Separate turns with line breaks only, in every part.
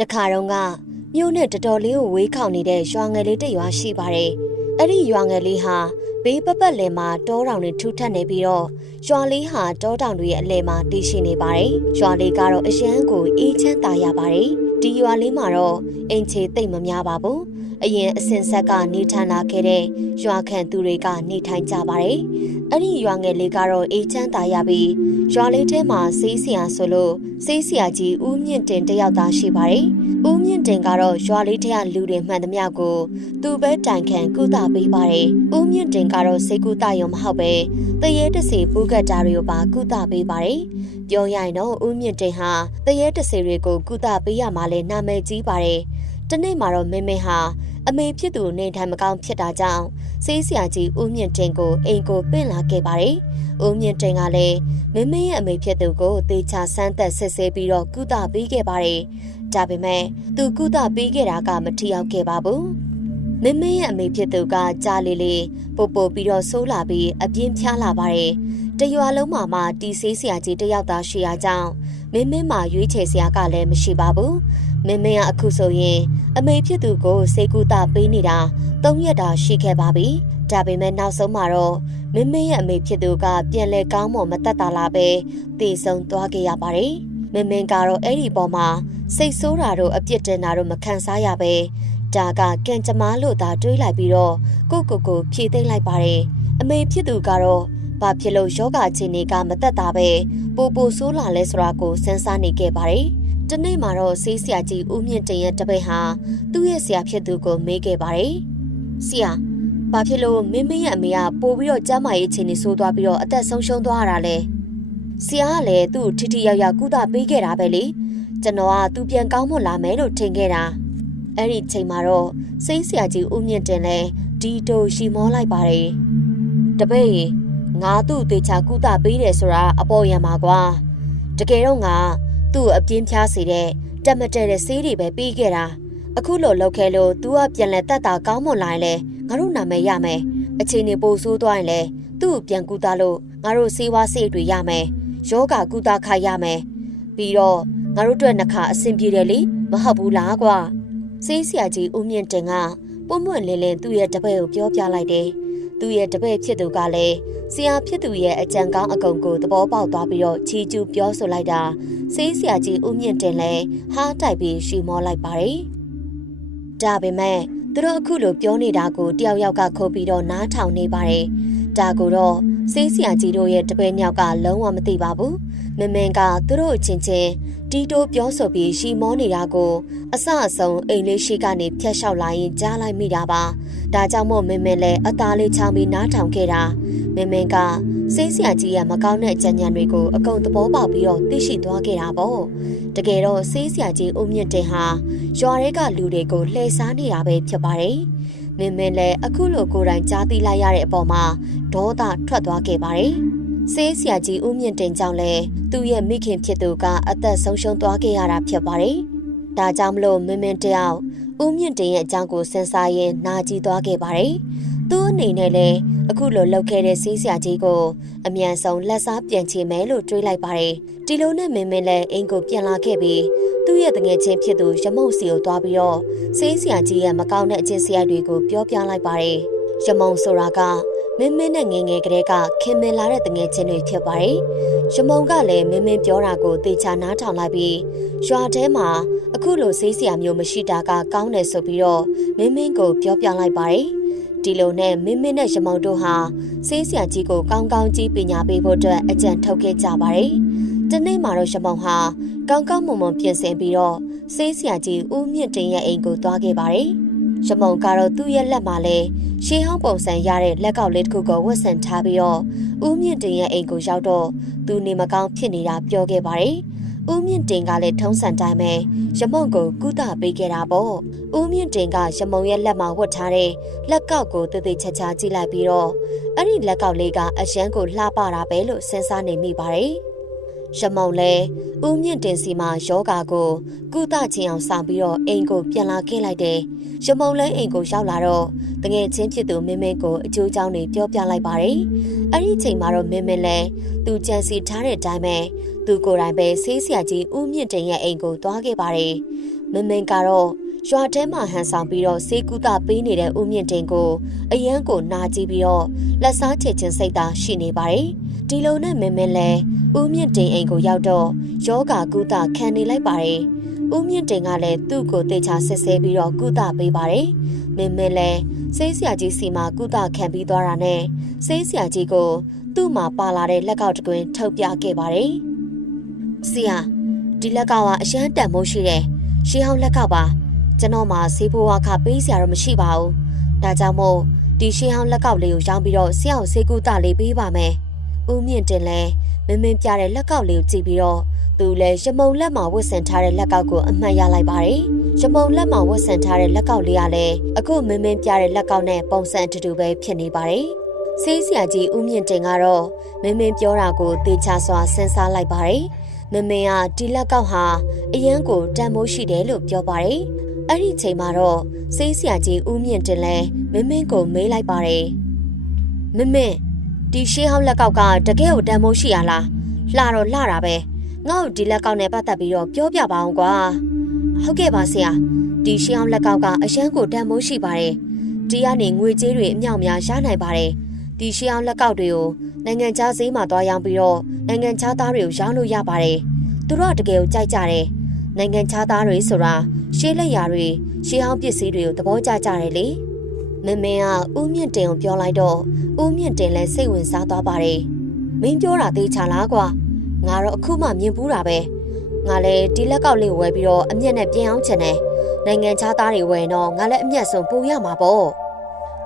တခါတော့ကမြို့နဲ့တော်တော်လေးကိုဝေးခေါင်နေတဲ့ရွာငယ်လေးတစ်ရွာရှိပါတယ်။အဲ့ဒီရွာငယ်လေးဟာဘေးပပတ်လယ်မှာတောတောင်တွေထူထပ်နေပြီးတော့ရွာလေးဟာတောတောင်တွေရဲ့အလယ်မှာတည်ရှိနေပါတယ်။ရွာလေးကတော့အရန်ကိုအေးချမ်းသာရပါတယ်။ဒီရွာလေးမှာတော့အိမ်ခြေသိပ်မများပါဘူး။ အရင်အစင်ဆက်ကနေထိုင်လာခဲ့တဲ့ရွာခံသူတွေကနေထိုင်ကြပါတယ်။အဲ့ဒီရွာငယ်လေးကတော့အေးချမ်းသာရပြီးရွာလေးထဲမှာဆေးဆရာဆိုလို့ဆေးဆရာကြီးဦးမြင့်တင်တယောက်သားရှိပါတယ်။ဦးမြင့်တင်ကတော့ရွာလေးထဲကလူတွေမှန်သမျှကိုသူပဲတိုင်ခံကုသပေးပါတယ်။ဦးမြင့်တင်ကတော့စိတ်ကူတရုံမဟုတ်ပဲတရေတစီပူးကတ်တာတွေကိုပါကုသပေးပါတယ်။ပြောရရင်တော့ဦးမြင့်တင်ဟာတရေတစီတွေကိုကုသပေးရမှလဲနာမည်ကြီးပါတယ်။တနေ့မှာတော့မင်းမင်းဟာ အမေဖြစ်သူနေထိုင်မကောင်းဖြစ်တာကြောင့်ဆေးဆရာကြီးဦးမြင့်တင်ကိုအိမ်ကိုပင့်လာခဲ့ပါတယ်။ဦးမြင့်တင်ကလည်းမင်းမင်းရဲ့အမေဖြစ်သူကိုတေချာဆန်းသက်စစ်ဆေးပြီးတော့ကုသပေးခဲ့ပါတယ်။ဒါပေမဲ့သူကုသပေးခဲ့တာကမထီရောက်ခဲ့ပါဘူး။မင်းမင်းရဲ့အမေဖြစ်သူကကြားလေးလေးပို့ပို့ပြီးတော့ဆိုးလာပြီးအပြင်းဖြားလာပါတယ်။တရွာလုံးမှာမှတီဆေးဆရာကြီးတယောက်သားရှိရာကြောင့်မင်းမင်းမှာရွေးချယ်ဆရာကလည်းမရှိပါဘူး။ မင်းမင်းကအခုဆိုရင်အမေဖြစ်သူကိုစေကူတာပေးနေတာ၃ရက်တာရှိခဲ့ပါပြီ။ဒါပေမဲ့နောက်ဆုံးမှာတော့မင်းမင်းရဲ့အမေဖြစ်သူကပြန်လဲကောင်းမွန်မတက်တာလာပဲတည်ဆုံသွားခဲ့ရပါတယ်။မင်းမင်းကတော့အဲ့ဒီပေါ်မှာစိတ်ဆိုးတာတို့အပြစ်တင်တာတို့မခံစားရပဲဒါကကံကြမ္မာလို့သာတွေးလိုက်ပြီးတော့ကိုကိုကိုဖြေသိမ့်လိုက်ပါတယ်။အမေဖြစ်သူကတော့ဘာဖြစ်လို့ယောဂချင်းတွေကမတက်တာပဲပိုပိုဆိုးလာလဲဆိုတာကိုစဉ်းစားနေခဲ့ပါတယ်။ တနေ့မှာတော့ဆေးဆရာကြီးဦးမြင့်တင်ရဲ့တပည့်ဟာသူ့ရဲ့ဆရာဖြစ်သူကိုမေးခဲ့ပါတယ်။ဆရာဘာဖြစ်လို့မင်းမင်းရဲ့အမေကပို့ပြီးတော့ကျမ်းမာရေးအခြေအနေဆိုးသွားပြီးတော့အသက်ဆုံးရှုံးသွားရတာလဲ။ဆရာကလည်းသူ့ကိုထိထိရောက်ရောက်ကုသပေးခဲ့တာပဲလေ။ကျွန်တော်ကသူပြန်ကောင်းမွန်လာမယ်လို့ထင်ခဲ့တာ။အဲ့ဒီချိန်မှာတော့စိတ်ဆရာကြီးဦးမြင့်တင်လဲဒီတိုရှီမောလိုက်ပါတယ်။တပည့်ငါသူ့အသေးချာကုသပေးတယ်ဆိုတာအပေါ်ရံပါကွာတကယ်တော့ငါ သူ့ကိုအပြင်းဖြားစေတဲ့တက်မတဲတဲ့ဆေးတွေပဲပြီးခဲ့တာအခုလိုလောက်ခဲလို့ तू ကပြန်လဲတက်တာကောင်းမွန်လာရင်လဲငါတို့နာမည်ရမယ်အချိန်နေပိုဆိုးသွားရင်လဲသူ့ကိုပြန်ကုသလို့ငါတို့ဆေးဝါးဆေးတွေရမယ်ယောဂကုသခရမယ်ပြီးတော့ငါတို့အတွက်နှခါအဆင်ပြေတယ်လေမဟုတ်ဘူးလားကွာဆေးဆရာကြီးဦးမြင့်တင်ကပွန့်ပွန့်လင်းလင်းသူ့ရဲ့တပည့်ကိုပြောပြလိုက်တယ် သူ့ရဲ့တပည့်ဖြစ်သူကလည်းဆရာဖြစ်သူရဲ့အကြံကောင်းအကုံကိုသဘောပေါက်သွားပြီးတော့ချီကျူးပြောဆိုလိုက်တာဆေးဆရာကြီးဦးမြင့်တင်လည်းဟားတိုက်ပြီးရှီမောလိုက်ပါတယ်။ဒါပေမဲ့သူတို့အခုလိုပြောနေတာကိုတယောက်ယောက်ကခုတ်ပြီးတော့နားထောင်နေပါတယ်။ဒါကိုတော့ဆေးဆရာကြီးတို့ရဲ့တပည့်မြောက်ကလုံးဝမသိပါဘူး။မမင်ကသူတို့အချင်းချင်း တီတိုးပြောဆိုပြီးရှီမောနေတာကိုအဆအဆုံးအိမ်လေးရှိကနေဖျက်လျှောက်လာရင်ကြားလိုက်မိတာပါ။ဒါကြောင့်မို့မမင်လည်းအသားလေးချောင်းပြီးနားထောင်ခဲ့တာ။မမင်ကစိတ်ဆရာကြီးရဲ့မကောင်းတဲ့အကြံဉာဏ်တွေကိုအကုန်သဘောပေါက်ပြီးတော့သိရှိသွားခဲ့တာပေါ့။တကယ်တော့စိတ်ဆရာကြီးဦးမြင့်တင်ဟာရွာတွေကလူတွေကိုလှည့်စားနေတာပဲဖြစ်ပါတယ်။မင်းမင်းလည်းအခုလိုကိုယ်တိုင်ကြားသိလိုက်ရတဲ့အပေါ်မှာဒေါသထွက်သွားခဲ့ပါတယ်။ ဆေးဆရာကြီးဦးမြင့်တင်ကြောင့်လည်းသူ့ရဲ့မိခင်ဖြစ်သူကအသက်ဆုံးရှုံးသွားခဲ့ရတာဖြစ်ပါတယ်။ဒါကြောင့်မလို့မင်းမင်းတယောက်ဦးမြင့်တင်ရဲ့အကြောင်းကိုစဉ်းစားရင်းနာကြည့်သွားခဲ့ပါတယ်။သူ့အနေနဲ့လည်းအခုလိုလှုပ်ခဲ့တဲ့ဆေးဆရာကြီးကိုအမြန်ဆုံးလက်စားပြန်ချေမယ်လို့တွေးလိုက်ပါတယ်။ဒီလိုနဲ့မင်းမင်းလည်းအိမ်ကိုပြန်လာခဲ့ပြီးသူ့ရဲ့တငယ်ချင်းဖြစ်သူရမုံစီကိုသွားပြီးတော့ဆေးဆရာကြီးရဲ့မကောင်းတဲ့အကျင့်စရိုက်တွေကိုပြောပြလိုက်ပါတယ်။ရမုံဆိုတာက မင်းမင်းနဲ့ငငယ်ကလေးကခင်မင်လာတဲ့တငယ်ချင်းတွေဖြစ်ပါတယ်။ရမုံကလည်းမင်းမင်းပြောတာကိုသေချာနားထောင်လိုက်ပြီးရွာထဲမှာအခုလိုဆေးဆရာမျိုးမရှိတာကကောင်းတယ်ဆိုပြီးတော့မင်းမင်းကိုပြောပြလိုက်ပါတယ်။ဒီလိုနဲ့မင်းမင်းနဲ့ရမုံတို့ဟာဆေးဆရာကြီးကိုကောင်းကောင်းကြီးပညာပေးဖို့အတွက်အကြံထုတ်ခဲ့ကြပါတယ်။ဒီနေ့မှာတော့ရမုံဟာကောင်းကောင်းမွန်မွန်ပြင်ဆင်ပြီးတော့ဆေးဆရာကြီးဦးမြင့်တင်ရဲ့အိမ်ကိုသွားခဲ့ပါတယ်။ရမုံကတော့သူ့ရဲ့လက်မှာလဲ ရှေးဟောင်းပုံစံရတဲ့လက်ကောက်လေးတစ်ခုကိုဝတ်ဆင်ထားပြီးတော့ဦးမြင့်တင်ရဲ့အိမ်ကိုရောက်တော့သူနေမကောင်းဖြစ်နေတာပြောခဲ့ပါတယ်။ဦးမြင့်တင်ကလည်းထုံးစံတိုင်းပဲရမုံကိုကုသပေးခဲ့တာပေါ့။ဦးမြင့်တင်ကရမုံရဲ့လက်မှာဝတ်ထားတဲ့လက်ကောက်ကိုတည်တည်ချာချာကြည့်လိုက်ပြီးတော့အဲ့ဒီလက်ကောက်လေးကအရန်ကိုလှပတာပဲလို့စဉ်းစားနေမိပါတယ်။ ရမုံလဲဦးမြင့်တင်စီမှာယောဂါကိုကုသခြင်းအောင်ဆောင်ပြီးတော့အိမ်ကိုပြန်လာခဲ့လိုက်တယ်။ရမုံလဲအိမ်ကိုရောက်လာတော့တငယ်ချင်းဖြစ်သူမင်းမင်းကိုအကျိုးကြောင်းတွေပြောပြလိုက်ပါတယ်။အဲ့ဒီချိန်မှာတော့မင်းမင်းလဲသူကြံစီထားတဲ့အတိုင်းပဲသူကိုယ်တိုင်ပဲဆေးဆရာကြီးဦးမြင့်တင်ရဲ့အိမ်ကိုသွားခဲ့ပါတယ်။မမင်ကတော့ ရွာထဲမှာဟန်ဆောင်ပြီးတော့စေကူတာပေးနေတဲ့ဦးမြင့်တင်ကိုအရန်ကိုနာကြည့်ပြီးတော့လက်စားချေချင်းစိတ်သားရှိနေပါတယ်ဒီလိုနဲ့မင်းမင်းလဲဦးမြင့်တင်အိမ်ကိုရောက်တော့ယောဂကုသခံနေလိုက်ပါတယ်ဦးမြင့်တင်ကလည်းသူ့ကိုတေချာဆက်ဆဲပြီးတော့ကုသပေးပါတယ်မင်းမင်းလဲစိတ်ဆရာကြီးစီမှာကုသခံပြီးသွားတာနဲ့စိတ်ဆရာကြီးကိုသူ့မှာပါလာတဲ့လက်ကောက်တကွင်းထုတ်ပြခဲ့ပါတယ်ဆရာဒီလက်ကောက်ကအရန်တန်မိုးရှိတယ်ရှေးဟောင်းလက်ကောက်ပါ ကျွန်တော်မှဆေးဖိုးဝါခပေးစရာတော့မရှိပါဘူးဒါကြောင့်မို့ဒီရှေးဟောင်းလက်ကောက်လေးကိုရောင်းပြီးတော့ဆရာကိုဆေးကုသလေးပေးပါမယ်ဦးမြင့်တင်လဲမင်းမင်းပြတဲ့လက်ကောက်လေးကိုကြည့်ပြီးတော့သူလည်းရမုံလက်မှာဝတ်ဆင်ထားတဲ့လက်ကောက်ကိုအမှတ်ရလိုက်ပါတယ်။ရမုံလက်မှာဝတ်ဆင်ထားတဲ့လက်ကောက်လေးကလည်းအခုမင်းမင်းပြတဲ့လက်ကောက်နဲ့ပုံစံအတူတူပဲဖြစ်နေပါတယ်။ဆေးဆရာကြီးဦးမြင့်တင်ကတော့မင်းမင်းပြောတာကိုသေချာစွာစဉ်းစားလိုက်ပါတယ်။မင်းမင်းကဒီလက်ကောက်ဟာအရန်ကိုတန်မိုးရှိတယ်လို့ပြောပါတယ်။ အဲ့ဒီချိန်မှာတော့ဆေးဆရာကြီးဦးမြင့်တင်လည်းမင်းမင်းကိုမေးလိုက်ပါတယ်။မင်းမင်းဒီရှေးဟောင်းလက်ကောက်ကတကယ်ကိုတန်မိုးရှိရလား။လှတော့လှတာပဲ။ငါ့ကိုဒီလက်ကောက်နဲ့ပတ်သက်ပြီးတော့ပြောပြပါအောင်ကွာဟုတ်ကဲ့ပါဆရာဒီရှင်းအောင်လက်ကောက်ကအရန်ကိုတန်မိုးရှိပါတယ်ဒီကနေငွေကြေးတွေအမြောက်များရနိုင်ပါတယ်ဒီရှင်းအောင်လက်ကောက်တွေကိုနိုင်ငံခြားဈေးမှာသွားရောင်းပြီးတော့နိုင်ငံခြားသားတွေကိုရောင်းလို့ရပါတယ်သူတို့ကတကယ်ကိုကြိုက်ကြတယ် နိုင်ငံခြားသားတွေဆိုတာရှေးလက်ရာတွေရှေးဟောင်းပစ္စည်းတွေကိုသဘောကျကြတယ်လေမမင်းကဦးမြင့်တင်ကိုပြောလိုက်တော့ဦးမြင့်တင်လည်းစိတ်ဝင်စားသွားပါတယ်မင်းပြောတာသေးချာလားကွာငါတော့အခုမှမြင်ပူးတာပဲငါလည်းဒီလက်ကောက်လေးကိုဝယ်ပြီးတော့အမျက်နဲ့ပြင်အောင်ချင်တယ်နိုင်ငံခြားသားတွေဝယ်တော့ငါလည်းအမျက်ဆုံးပူရမှာပေါ့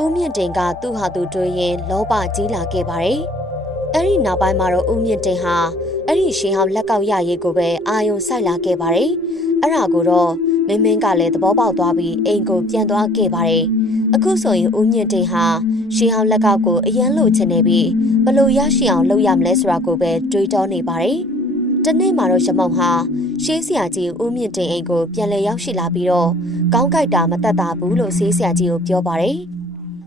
ဦးမြင့်တင်ကသူ့ဟာသူတွေးရင်လောဘကြီးလာခဲ့ပါတယ် အဲ့ဒီနောက်ပိုင်းမှာတော့ဦးမြင့်တင်ဟာအဲ့ဒီရှင်ဟောင်းလက်ကောက်ရရေးကိုပဲအာယုံဆိုင်လာခဲ့ပါတယ်အဲ့ဒါကိုတော့မင်းမင်းကလည်းသဘောပေါက်သွားပြီးအိမ်ကိုပြန်သွားခဲ့ပါတယ်အခုဆိုရင်ဦးမြင့်တင်ဟာရှင်ဟောင်းလက်ကောက်ကိုအရန်လို့ချင်နေပြီးဘလို့ရရှိအောင်လုပ်ရမလဲဆိုတာကိုပဲတွေးတောနေပါတယ်။တနေ့မှာတော့ရမုံဟာရှေးဆရာကြီးဦးမြင့်တင်အိမ်ကိုပြန်လည်ရောက်ရှိလာပြီးတော့ကောင်းကြိုက်တာမတတ်တာဘူးလို့ဆေးဆရာကြီးကိုပြောပါတယ်။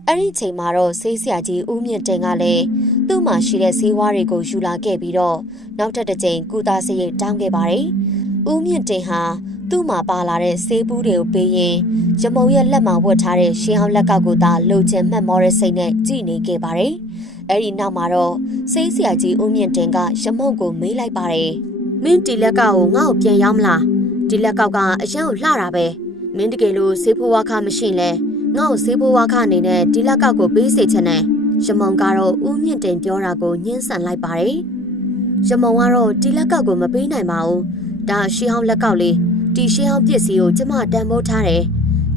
အဲ့ဒီချိန်မှာတော့ဆေးဆရာကြီးဦးမြင့်တင်ကလည်းသူ့မှာရှိတဲ့ဆေးဝါးတွေကိုယူလာခဲ့ပြီးတော့နောက်ထပ်တစ်ကြိမ်ကုသစရိတ်တောင်းခဲ့ပါတယ်။ဦးမြင့်တင်ဟာသူ့မှာပါလာတဲ့ဆေးဘူးတွေကိုပေးရင်ရမုံရဲ့လက်မှာဝတ်ထားတဲ့ရှင်းအောင်လက်ကောက်ကိုသာလှုပ်ချင်မှတ်မောတဲ့စိတ်နဲ့ကြည်နေခဲ့ပါတယ်။အဲ့ဒီနောက်မှာတော့စိတ်ဆရာကြီးဦးမြင့်တင်ကရမုံကိုမေးလိုက်ပါတယ်။မင်းဒီလက်ကောက်ကိုငါ့ကိုပြန်ရောင်းမလား။ဒီလက်ကောက်ကအရန်ကိုလှတာပဲ။မင်းတကယ်လို့ဆေးဖိုးဝါခမရှိလဲ ငါ့ကိုဆေးဖိုးဝါခအနေနဲ့ဒီလက်ကောက်ကိုပေးစေချင်တယ်။ရမုံကတော့ဦးမြင့်တင်ပြောတာကိုညှင်းဆန်လိုက်ပါတယ်။ရမုံကတော့ဒီလက်ကောက်ကိုမပေးနိုင်ပါဘူး။ဒါရှီဟောင်းလက်ကောက်လေးဒီရှင်းအောင်ပစ္စည်းကိုကျမတန်ဖိုးထားတယ်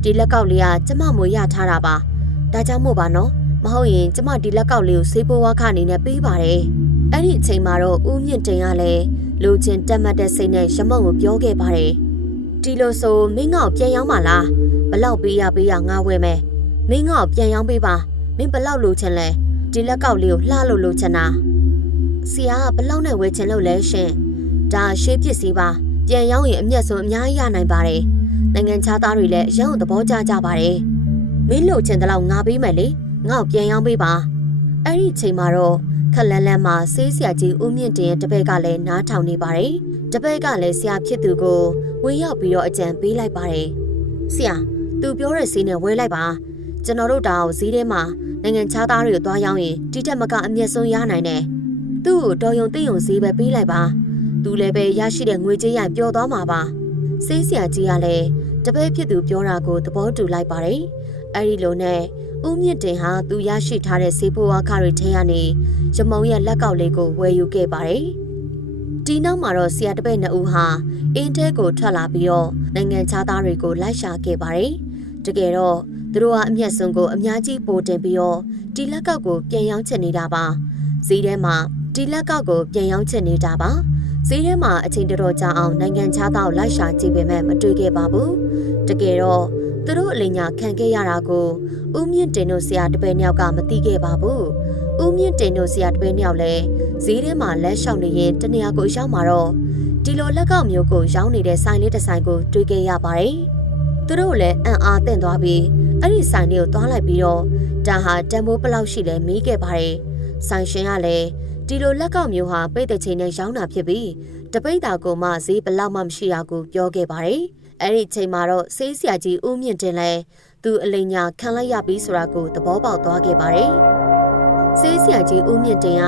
ဒီလက်ကောက်လေးကကျမမွေရထားတာပါဒါကြောင့်မို့ပါနော်မဟုတ်ရင်ကျမဒီလက်ကောက်လေးကိုဆေးပိုးဝါခအနေနဲ့ပေးပါတယ်အဲ့ဒီအချိန်မှာတော့ဦးမြင့်တင်ကလည်းလူချင်းတက်မှတ်တဲ့စိတ်နဲ့ရမုံကိုပြောခဲ့ပါတယ်ဒီလိုဆိုမင်းငေါ့ပြန်ရောင်းပါလား ဘလောက်ပေးရပေးရငါဝယ်မယ်မင်းငေါ့ပြန်ရောင်းပေးပါမင်းဘလောက်လိုချင်လဲဒီလက်ကောက်လေးကိုလှလို့လိုချင်တာဆရာကဘလောက်နဲ့ဝယ်ချင်လို့လဲရှင်ဒါရှေးပစ္စည်းပါပြန်ရောက်ရင်အမျက်ဆုံးအများကြီးရနိုင်ပါတယ်။နိုင်ငံခြားသားတွေလည်းအရင်ကသဘောကျကြပါတယ်။မင်းလှုပ်ချင်တဲ့လောက်ငါပေးမယ်လေ။ငါ့ကိုပြန်ရောက်ပေးပါ။အဲ့ဒီချိန်မှာတော့ခက်လန်းလန်းမှာဆေးဆရာကြီးဦးမြင့်တင်ရဲ့တပည့်ကလည်းနားထောင်နေပါတယ်။တပည့်ကလည်းဆရာဖြစ်သူကိုဝင်ရောက်ပြီးတော့အကြံပေးလိုက်ပါတယ်။ဆရာ သူပြောတဲ့ဆေးနဲ့ဝဲလိုက်ပါ။ကျွန်တော်တို့တောင်ဈေးထဲမှာနိုင်ငံခြားသားတွေကိုသွားရောက်ရင်တိတက်မကအမျက်ဆုံးရနိုင်တယ်။သူ့ကိုတော်ယုံသိယုံဈေးပဲပေးလိုက်ပါ။သူလည်းပဲရရှိတဲ့ငွေကြေးရပျော်သွားမှာပါစေးဆရာကြီးကလည်းတပည့်ဖြစ်သူပြောတာကိုသဘောတူလိုက်ပါတယ်အဲ့ဒီလိုနဲ့ဦးမြင့်တင်ဟာသူရရှိထားတဲ့ဈေးဖိုးဝါခတွေထဲကနေရမုံရဲ့လက်ကောက်လေးကိုဝယ်ယူခဲ့ပါတယ်ဒီနောက်မှာတော့ဆရာတပည့်နှစ်ဦးဟာအင်းတဲကိုထွက်လာပြီးတော့နိုင်ငံခြားသားတွေကိုလိုက်ရှာခဲ့ပါတယ် တကယ်တော့သူတို့ကအမျက်စုံကိုအများကြီးပိုတင်ပြီးတော့ဒီလက်ကောက်ကိုပြန်ရောင်းချင်နေတာပါဈေးထဲမှာဒီလက်ကောက်ကိုပြန်ရောင်းချင်နေတာပါဈေးထဲမှာအချိန်တော်တော်ကြာအောင်နိုင်ငံခြားသားကိုလိုက်ရှာကြည့်ပေမဲ့မတွေ့ခဲ့ပါဘူးတကယ်တော့သူတို့အလိညာခံခဲ့ရတာကိုဦးမြင့်တင်တို့ဆရာတပည့်နှစ်ယောက်ကမသိခဲ့ပါဘူးဦးမြင့်တင်တို့ဆရာတပည့်နှစ်ယောက်လည်းဈေးထဲမှာလက်လျှောက်နေရင်တနေရာကိုရောက်มาတော့ဒီလိုလက်ကောက်မျိုးကိုရောင်းနေတဲ့ဆိုင်လေးတစ်ဆိုင်ကိုတွေ့ခဲ့ရပါတယ် သူတို့လည်းအံ့အားသင့်သွားပြီးအဲ့ဒီဆိုင်လေးကိုသွားလိုက်ပြီးတော့ဒါဟာတန်ဖိုးဘလောက်ရှိလဲမေးခဲ့ပါတယ်ဆိုင်ရှင်ကလည်းဒီလိုလက်ကောက်မျိုးဟာပိတ်တဲ့ချိန်နဲ့ရောင်းတာဖြစ်ပြီးတပိတ်တာကိုမှဈေးဘလောက်မှမရှိတာကိုပြောခဲ့ပါတယ်အဲ့ဒီချိန်မှာတော့ဆေးဆရာကြီးဦးမြင့်တင်လည်းသူအလိညာခံလိုက်ရပြီဆိုတာကိုသဘောပေါက်သွားခဲ့ပါတယ်။ဆေးဆရာကြီးဦးမြင့်တင်က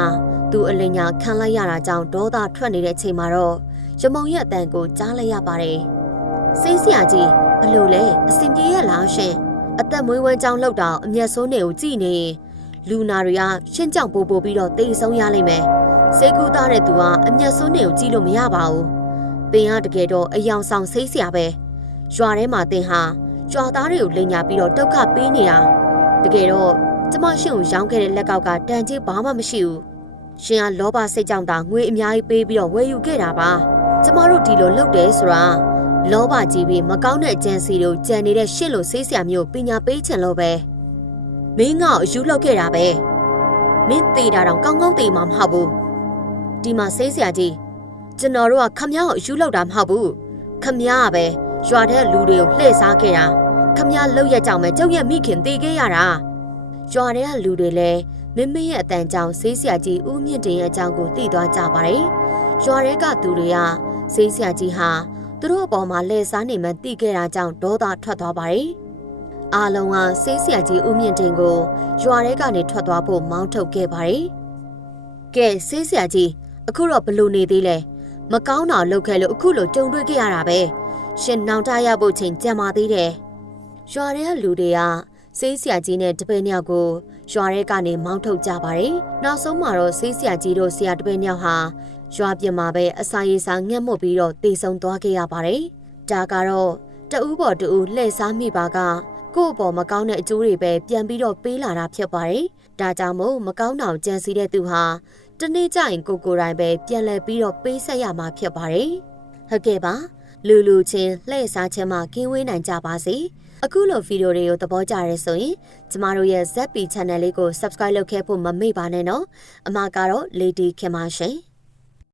သူအလိညာခံလိုက်ရတာကြောင့်ဒေါသထွက်နေတဲ့အချိန်မှာတော့ရမုံရဲ့အတန်ကိုကြားလိုက်ရပါတယ်။ဆေးဆရာကြီး ဘလို့လဲအစင်ပြေရလားရှင်။အသက်မွေးဝမ်းကြောင်းလောက်တာအမျက်ဆိုးနေကိုကြည်နေရင်လူနာတွေကရှင်းကြောင်ပို့ပို့ပြီးတော့တိတ်ဆုံးရလိမ့်မယ်။စိတ်ကူးသားတဲ့သူကအမျက်ဆိုးနေကိုကြည့်လို့မရပါဘူး။ပင်ကတကယ်တော့အယောင်ဆောင်ဆေးဆရာပဲ။ရွာထဲမှာတင်ဟာကြွာသားတွေကိုလိန်ညာပြီးတော့ဒုက္ခပေးနေတာတကယ်တော့ကျမရှင်ကိုရောင်းခဲ့တဲ့လက်ကောက်ကတန်ကြီးဘာမှမရှိဘူးရှင်ကလောဘစိတ်ကြောင့်သာငွေအများကြီးပေးပြီးတော့ဝယ်ယူခဲ့တာပါကျမတို့ဒီလိုလုပ်တယ်ဆိုတာ လောဘကြီးပြီးမကောင်းတဲ့အကြံစီတို့ကြံနေတဲ့ရှင့်လိုဆေးဆရာမျိုးပညာပေးချင်လို့ပဲမင်းကအယူလောက်ခဲ့တာပဲမင်းတေတာတော့ကောင်းကောင်းတေမှာမဟုတ်ဘူးဒီမှာဆေးဆရာကြီးကျွန်တော်တို့ကခမ ्या ကိုအယူလောက်တာမဟုတ်ဘူးခမ ्या ကပဲရွာတဲ့လူတွေကိုလှည့်စားခဲ့တာခမရလောက်ရကြောင်ပဲကျုပ်ရဲ့မိခင်တည်ခဲ့ရတာရွာတဲ့လူတွေလည်းမင်းမရဲ့အတန်ကြောင်ဆေးဆရာကြီးဦးမြင့်တင်ရဲ့အကြောင်းကိုသိသွားကြပါတယ်ရွာတဲ့ကသူတွေကဆေးဆရာကြီးဟာ သူတို့အပေါ်မှာလှည့်စားနေမှသိခဲ့တာကြောင့်ဒေါသထွက်သွားပါတယ်အားလုံးကဆေးဆရာကြီးဦးမြင့်တင်ကိုရွာထဲကနေထွက်သွားဖို့မောင်းထုတ်ခဲ့ပါတယ်ကဲဆေးဆရာကြီးအခုတော့ဘလို့နေသေးလဲမကောင်းတာလုပ်ခဲ့လို့အခုလိုကြုံတွေ့ခဲ့ရတာပဲရှင်နောင်တရဖို့ချိန်ကြံပါသေးတယ်။ရွာထဲကလူတွေကဆေးဆရာကြီးနဲ့တပည့်နှစ်ယောက်ကိုရွာထဲကနေမောင်းထုတ်ကြပါတယ်။နောက်ဆုံးမှာတော့ဆေးဆရာကြီးတို့ဆရာတပည့်နှစ်ယောက်ဟာ ရွာပြင်မှာပဲအစာရေစာငှက်မှုတ်ပြီးတော့တည်ဆုံသွားခဲ့ရပါတယ်။ဒါကတော့တအူးပေါ်တအူးလှည့်စားမိပါကကို့အပေါ်မကောင်းတဲ့အကျိုးတွေပဲပြန်ပြီးတော့ပေးလာတာဖြစ်ပါတယ်။ဒါကြောင့်မို့မကောင်းအောင်ကြံစီတဲ့သူဟာတနေ့ကျရင်ကိုကိုယ်တိုင်ပဲပြန်လဲပြီးတော့ပေးဆက်ရမှာဖြစ်ပါတယ်။ဟုတ်ကဲ့ပါ။လူလူချင်းလှည့်စားခြင်းမှာကင်းဝေးနိုင်ကြပါစေအခုလိုဗီဒီယိုတွေကိုသဘောကျရဲဆိုရင်ကျမတို့ရဲ့ ZP Channel လေးကို Subscribe လုပ်ခဲ့ဖို့မမေ့ပါနဲ့နော်အမကတော့ Lady ခင်ပါရှင်